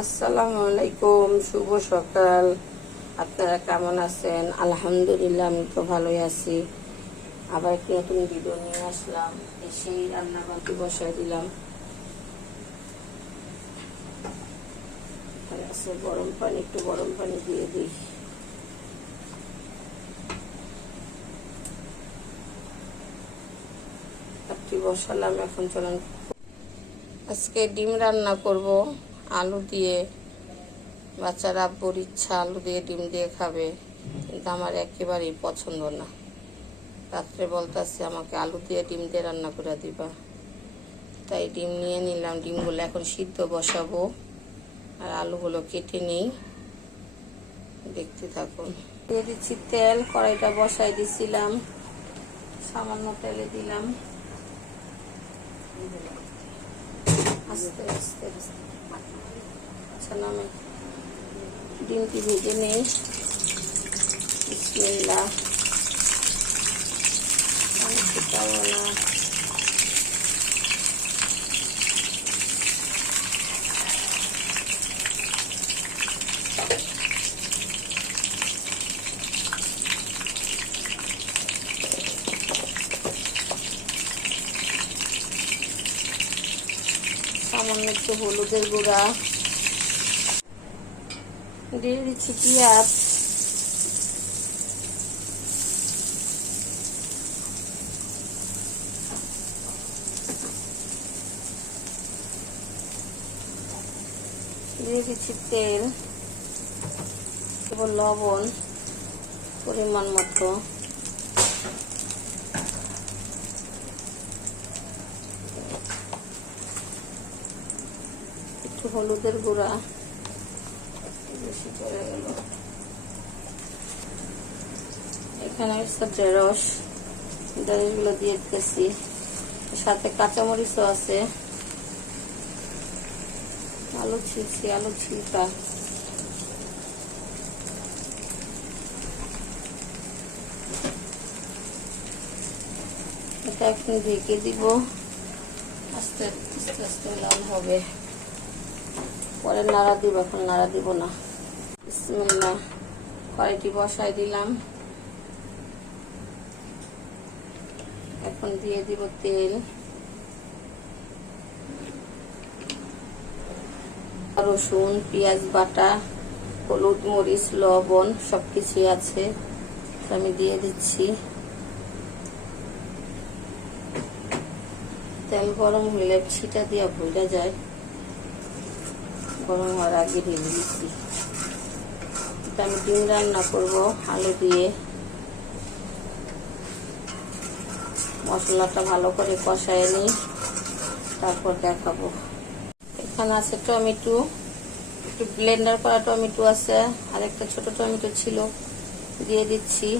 আসসালামু আলাইকুম, শুভ সকাল। আপনারা কেমন আছেন? আলহামদুলিল্লাহ, আমি তো ভালোই আছি। আবার একটি নতুন ভিডিও নিয়ে আসলাম। এসেই রান্না বান্তি বসায় দিলাম। গরম পানি, একটু গরম পানি দিয়ে দিই। একটি বসালাম, এখন চলেন আজকে ডিম রান্না করব আলু দিয়ে। বাচ্চারা আব্বুর ইচ্ছা আলু দিয়ে ডিম দিয়ে খাবে, কিন্তু আমার একেবারেই পছন্দ না। রাত্রে বলতেছে আমাকে আলু দিয়ে ডিম দিয়ে রান্না করে দিবা, তাই ডিম নিয়ে নিলাম। ডিমগুলো এখন সিদ্ধ বসাবো, আর আলুগুলো কেটে নিই, দেখতে থাকুন। দিয়ে দিচ্ছি তেল, কড়াইটা বসাই দিছিলাম, সামান্য তেলে দিলাম। আস্তে আস্তে আস্তে আচ্ছা, নামে ডিমটি ভেজে নেই। বিসমিল্লাহ। আমি পারবো না। সামান্য একটু হলুদের গুঁড়া দিয়ে দিচ্ছি, পেঁয়াজ দিয়ে দিচ্ছি, তেল, লবণ পরিমাণ মতো, একটু হলুদের গুঁড়া, বেশি পড়ে গেল। এখানে হচ্ছে ঢেঁড়স, ঢেঁড়সগুলো দিয়ে দিতেছি, সাথে কাঁচামরিচও আছে। আলু ছিলছি, আলু ছিলকা এটা এখন ঢেকে দিব। আস্তে আস্তে আস্তে লাল হবে, পরে নাড়া দিব, এখন নাড়া দিব না। বিসমিল্লাহ। কড়াইটি বসাই দিলাম, এখন দিয়ে দিব তেল, রসুন, পেঁয়াজ বাটা, হলুদ, মরিচ, লবণ সবকিছুই আছে, আমি দিয়ে দিচ্ছি। তেল গরম হলে ছিটা দিয়ে ভুলে যায়, গরম হওয়ার আগে ঢেলে দিচ্ছি। আমি ডিম রান্না করব আলু দিয়ে। মশলাটা ভালো করে কষায় নিই, তারপর দেখাবো। এখানে আছে টমেটো, একটু ব্লেন্ডার করা টমেটো আছে, আর একটা ছোট টমেটো ছিল, দিয়ে দিচ্ছি।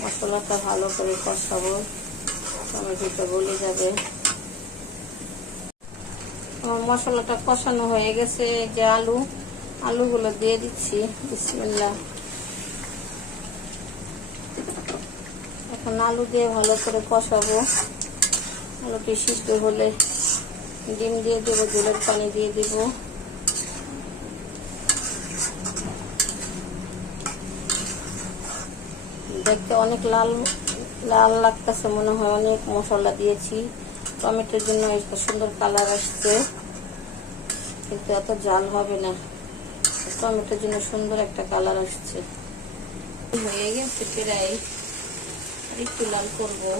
মশলাটা ভালো করে কষাবো, টমেটোটা গলে যাবে। আমার মশলাটা কষানো হয়ে গেছে, যে আলুগুলো দিয়ে দিচ্ছি। বিসমিল্লাহ। এখন আলু দিয়ে ভালো করে কষাবো। আলুটি সিদ্ধ হলে ডিম দিয়ে দেবো, জলের পানি দিয়ে দিব। দেখতে অনেক লাল লাল লাগতেছে, মনে হয় অনেক মশলা দিয়েছি। টমেটোর জন্য একটা সুন্দর কালার আসছে, কিন্তু এত ঝাল হবে না। টমেটোর জন্য সুন্দর একটা কালার আসছে। হয়ে গেছে প্রায়, একটু লাল করবো।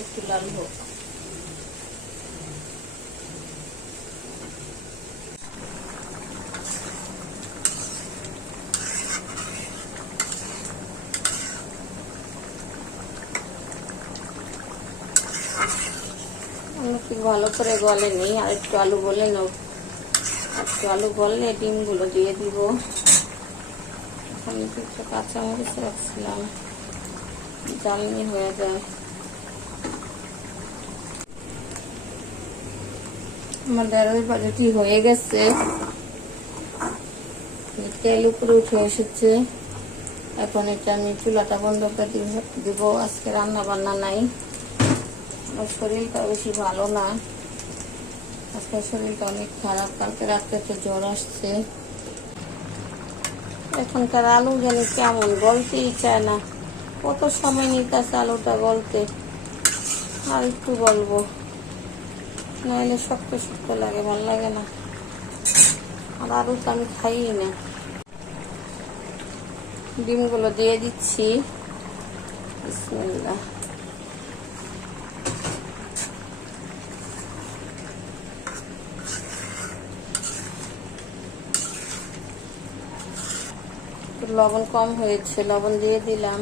একটু লাল হোক। ভালো করে গলেনি, আর একটু আলু গলে নেব। একটু আলু গললে ডিমগুলো দিয়ে দিব। আমি কিছু কাঁচামরিচ রাখছিলাম, জ্বালনি হয়ে যায়। আমার ঢেঁড়স ভাজাটি হয়ে গেছে, তেল উপরে উঠে এসেছে। এখন এটা আমি চুলাটা বন্ধ করে দিব। আজকে রান্না বান্না নাই, আমার শরীরটা বেশি ভালো না। আজকে শরীরটা অনেক খারাপ, কালকে রাত্রে তো জ্বর আসছে। এখনকার আলু জানি কেমন, গলতেই চায় না। কত সময় নিতেছে আলুটা গলতে। আর একটু গলবো, নাহলে শক্ত শক্ত লাগে, ভালো লাগে না। আর আলু তো আমি খাই না। ডিমগুলো দিয়ে দিচ্ছি। বিসমিল্লাহ। লবণ কম হয়েছে, লবণ দিয়ে দিলাম।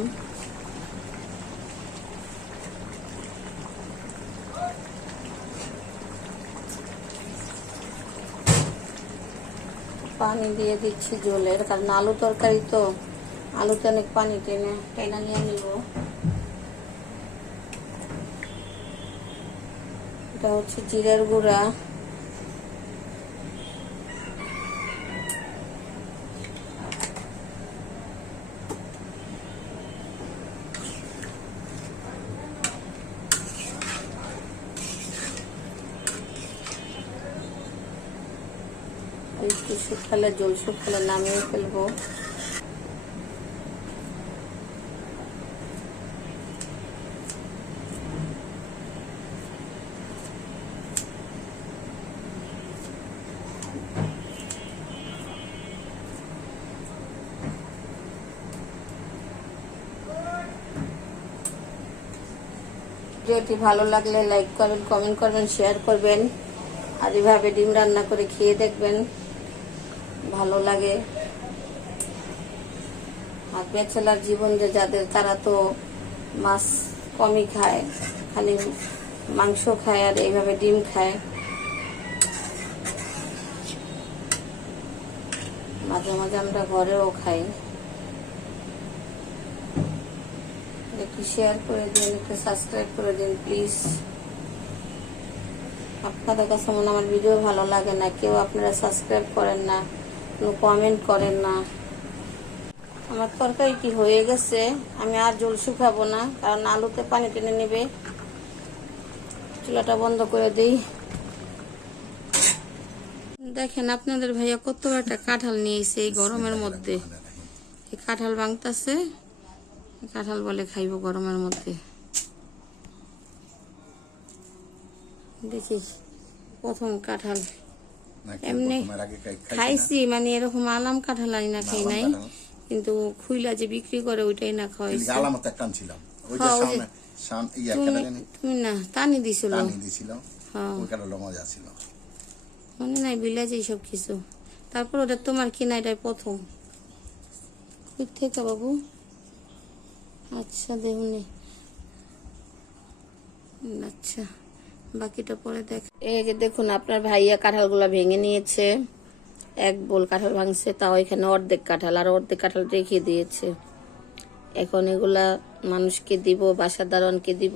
পানি দিয়ে দিচ্ছি জলের, কারণ আলু তরকারি তো আলুতে অনেক পানি টেনে নিয়ে নিব। এটা হচ্ছে জিরার গুঁড়া, একটু শুকালে, জল শুকালে নামিয়ে ফেলবো। ভিডিওটি ভালো লাগলে লাইক করবেন, কমেন্ট করবেন, শেয়ার করবেন। আর এভাবে ডিম রান্না করে খেয়ে দেখবেন, ভালো লাগে। আর ব্যাচেলার জীবন যে যাদের, তারা তো মাছ কমই খায়, খালি মাংস খায় আর এইভাবে ডিম খায়। মাঝে মাঝে আমরা ঘরেও খাই। একটু শেয়ার করে দিন, একটু সাবস্ক্রাইব করে দিন প্লিজ। আপনাদের কাছে মনে আমার ভিডিও ভালো লাগে না, কেউ আপনারা সাবস্ক্রাইব করেন না, কোনো কমেন্ট করেন না। আমার তরকারিটি হয়ে গেছে, আমি আর জল শুকাবো না, কারণ আলুতে পানি টেনে নেবে। চুলাটা বন্ধ করে দিই। দেখেন আপনাদের ভাইয়া কত একটা কাঁঠাল নিয়েছে এই গরমের মধ্যে। এই কাঁঠাল ভাঙতাছে, কাঁঠাল বলে খাইব গরমের মধ্যে। দেখিস প্রথম কাঁঠাল এমনি খাইছি, মানে এরকম আলাম কাঁঠাল আনি না, খাই নাই, কিন্তু খুইলা যে বিক্রি করে ওইটাই না খাওয়াইছে। তুমি না টানি দিছিল, মনে নাই বিলাজ এইসব কিছু। তারপর ওটা তোমার কিনা, এটাই প্রথম। কই থেকে বাবু? আচ্ছা দেখুন, আচ্ছা বাকিটা পরে দেখ। এই যে দেখুন আপনার ভাইয়া কাঁঠালগুলা ভেঙে নিয়েছে, এক বোল কাঁঠাল ভাঙছে, তাও এখানে অর্ধেক কাঁঠাল, আর অর্ধেক কাঁঠাল রেখে দিয়েছে। এখন এগুলা মানুষকে দিব, বাসার দারোয়ানকে দিব,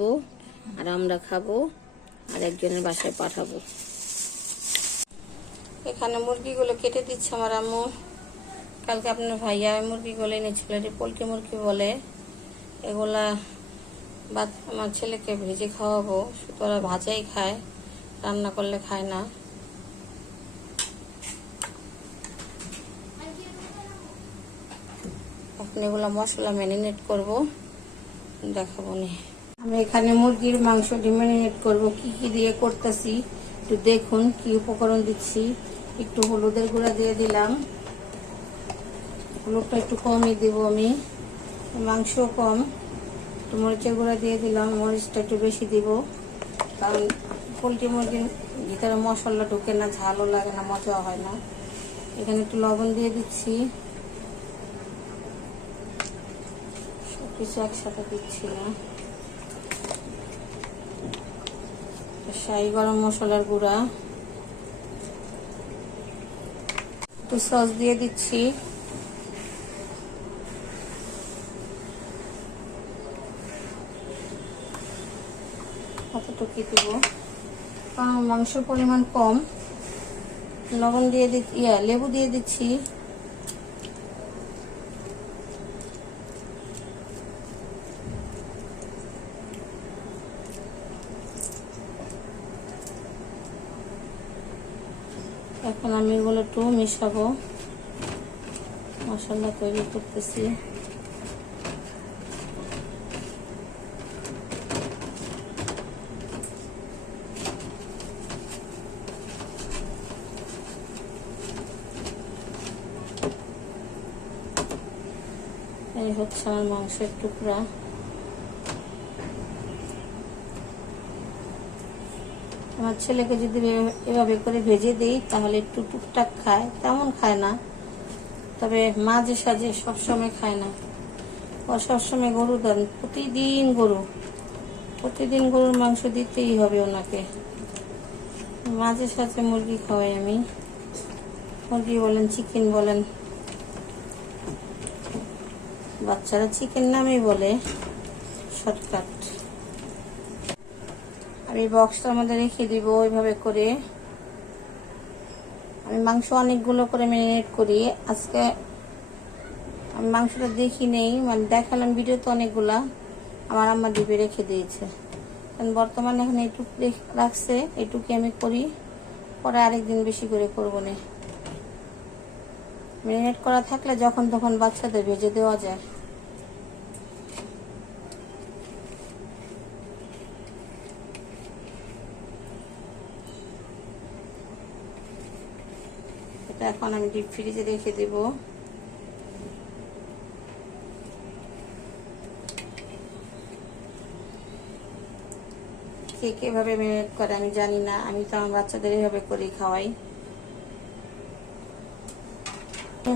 আর আমরা খাবো, আর একজনের বাসায় পাঠাবো। এখানে মুরগিগুলো কেটে দিচ্ছে আমার আম্মু। কালকে আপনার ভাইয়া মুরগিগুলো এনেছিল, যে পোলট্রি মুরগি বলে, এগুলা আমার ছেলেকে ভেজে খাওয়াবো। ওরা ভাজাই খায়, রান্না করলে খায় না। এখন এগুলো মশলা ম্যারিনেট করবো, দেখাবো নি। আমি এখানে মুরগির মাংসটি ম্যারিনেট করবো, কি কি দিয়ে করতেছি একটু দেখুন, কি উপকরণ দিচ্ছি। একটু হলুদের গুঁড়া দিয়ে দিলাম, হলুদটা একটু কমই দিব আমি, মাংস কম। একটু মরিচের গুঁড়া দিয়ে দিলাম, মরিচটা একটু বেশি দিব, কারণ পোলট্রি মুরগির ভিতরে মশলা ঢুকে না, ঝালও লাগে না, মজা হয় না। এখানে একটু লবণ দিয়ে দিচ্ছি, সবকিছু একসাথে দিচ্ছি না। শাহি গরম মশলার গুঁড়া, একটু সস দিয়ে দিচ্ছি, কতটুকু দিব কারণ মাংসের পরিমাণ কম। লবণ দিয়ে দিচ্ছি, লেবু দিয়ে দিচ্ছি, এখন আমি এগুলো একটু মিশাবো, মশলা তৈরি করতেছি। এই হচ্ছে আমার মাংসের টুকরা। আমার ছেলেকে যদি এভাবে করে ভেজে দিই তাহলে একটু টুকটাক খায়, তেমন খায় না, তবে মাঝে সাঝে সবসময় খায় না। ও সবসময় গরু দেন, প্রতিদিন গরুর মাংস দিতেই হবে ওনাকে। মাঝে সাঝে মুরগি খাওয়াই আমি, মুরগি বলেন চিকেন বলেন, বাচ্চারা চিকেন নামেই বলে শর্টকাট। আমি বক্সটার মধ্যে রেখে দিব ওইভাবে করে। আমি মাংস অনেকগুলো করে ম্যারিনেট করি। আজকে আমি মাংসটা দেখি নেই, মানে দেখালাম ভিডিওতে অনেকগুলা, আমার আম্মা ডিপে রেখে দিয়েছে। কারণ বর্তমানে এখন এইটুক রাখছে, এইটুকু আমি করি, পরে আরেকদিন বেশি করে করবো না। ম্যারিনেট করা থাকলে যখন তখন বাচ্চাদের ভেজে দেওয়া যায়। এটা এখন আমি ডিপ ফ্রিজে রেখে দেব। কে কিভাবে ম্যারিনেট করে আমি জানি না, আমি তো আমার বাচ্চাদের এইভাবে করে খাওয়াই।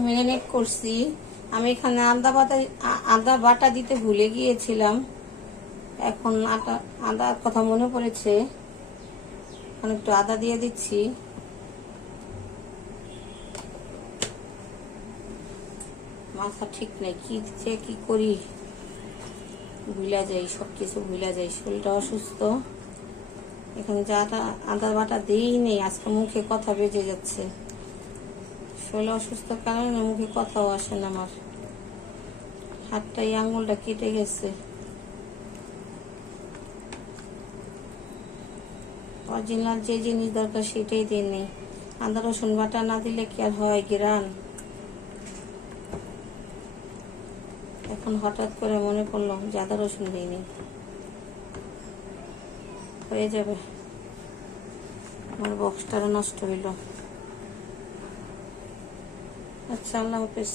ম্যারিনেট করছি আমি। এখানে আদা বাটা দিতে ভুলে গিয়েছিলাম, এখন আদার কথা মনে পড়েছে, এখন একটু আদা দিয়ে দিচ্ছি। মাথা ঠিক নেই, কি করি, ভুলা যাই, সবকিছু ভুলা যাই, শরীরটা অসুস্থ। এখানে যা আদা বাটা দিই নেই, আজকে মুখে কথা বেজে যাচ্ছে। শরীর অসুস্থর কারণে মুখে কথাও আসে না আমার। হাতটা, এই আঙুলটা কেটে গেছে। অরিজিনাল যে জিনিস দরকার সেটাই দিয়ে নেই। আদা রসুন বাটা না দিলে কি আর হয় গ্রান? এখন হঠাৎ করে মনে পড়লো যে আদা রসুন দিইনি, হয়ে যাবে। আমার বক্সটারও নষ্ট হইল। আচ্ছা, আল্লাহ হাফেজ।